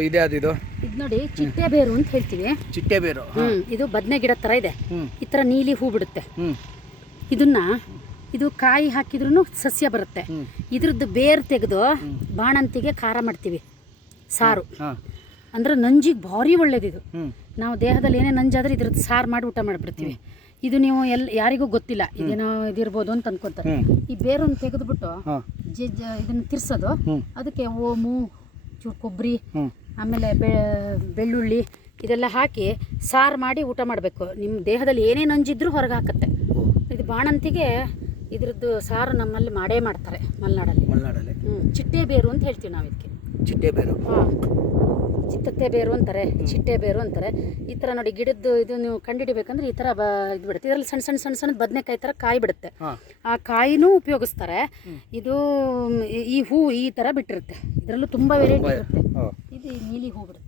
ಇದೆ ಅದು ಇದು. ನೋಡಿ ಚಿಟ್ಟೆ ಬೇರು ಅಂತ ಹೇಳ್ತೀವಿ. ಚಿಟ್ಟೆ ಬೇರು ಹ್ಮ್ ಇದು ಬದನೆ ಗಿಡ ತರ ಇದೆ. ಹ್ಮ್. ಈ ತರ ನೀಲಿ ಹೂ ಬಿಡುತ್ತೆ. ಹ್ಮ್. ಇದನ್ನ ಇದು ಕಾಯಿ ಹಾಕಿದ್ರೂ ಸಸ್ಯ ಬರುತ್ತೆ. ಹ್ಮ್. ಇದ್ರದ್ದು ಬೇರು ತೆಗೆದು ಬಾಣಂತಿಗೆ ಖಾರ ಮಾಡ್ತೀವಿ. ಸಾರು. ಹಾ ಅಂದ್ರೆ ನಂಜಿಗೆ ಭಾರಿ ಒಳ್ಳೇದಿದು ಹ್ಮ್. ನಾವು ದೇಹದಲ್ಲಿ ಏನೇ ನಂಜಾದ್ರೆ ಇದ್ರದ್ದು ಸಾರು ಮಾಡಿ ಊಟ ಮಾಡಿಬಿಡ್ತೀವಿ. ಇದು ನೀವು ಎಲ್ ಯಾರಿಗೂ ಗೊತ್ತಿಲ್ಲ. ಇದೇನೋ ಇದಿರ್ಬೋದು ಅಂತ ಅನ್ಕೊಂತಾರೆ. ಹ್ಮ್. ಈ ಬೇರನ್ನು ತೆಗೆದುಬಿಟ್ಟು ಹಾ. ಜಜ್ಜ ಇದನ್ನು ತಿರ್ಸೋದು. ಹ್ಮ್. ಅದಕ್ಕೆ ಓಮು ಚೂರು ಕೊಬ್ಬರಿ ಆಮೇಲೆ ಬೆಳ್ಳುಳ್ಳಿ ಇದೆಲ್ಲ ಹಾಕಿ ಸಾರು ಮಾಡಿ ಊಟ ಮಾಡಬೇಕು. ನಿಮ್ಮ ದೇಹದಲ್ಲಿ ಏನೇನು ಅಂಜಿದ್ರೂ ಹೊರಗೆ ಹಾಕತ್ತೆ. ಇದು ಬಾಣಂತಿಗೆ ಇದ್ರದ್ದು ಸಾರು ನಮ್ಮಲ್ಲಿ ಮಾಡೇ ಮಾಡ್ತಾರೆ ಮಲೆನಾಡಲ್ಲಿ. ಮಲೆನಾಡಲ್ಲಿ. ಹ್ಞೂ ಚಿಟ್ಟೆ ಬೇರು ಅಂತ ಹೇಳ್ತೀವಿ ನಾವು ಇದಕ್ಕೆ. ಚಿಟ್ಟೆ ಬೇರು. ಹಾಂ. ಚಿತ್ತತ್ತೆ ಬೇರು ಅಂತಾರೆ ಚಿಟ್ಟೆ ಬೇರು ಅಂತಾರೆ. ಈ ಥರ ನೋಡಿ ಗಿಡದ್ದು ಇದು ನೀವು ಕಂಡುಹಿಡಿಬೇಕಂದ್ರೆ ಈ ಥರ ಬ ಇದು ಬಿಡುತ್ತೆ. ಇದರಲ್ಲಿ ಸಣ್ಣ ಸಣ್ಣ ಸಣ್ಣ ಸಣ್ಣ ಬದನೆಕಾಯಿ ತರ ಕಾಯಿ ಬಿಡುತ್ತೆ. ಆ ಕಾಯಿನೂ ಉಪಯೋಗಿಸ್ತಾರೆ. ಇದು ಈ- ಈ ಹೂ ಈ ಥರ ಬಿಟ್ಟಿರುತ್ತೆ. ಇದರಲ್ಲೂ ತುಂಬ ವೆರೈಟಿ ಇರುತ್ತೆ. ಇದು ನೀಲಿ ಹೂ ಬಿಡುತ್ತೆ.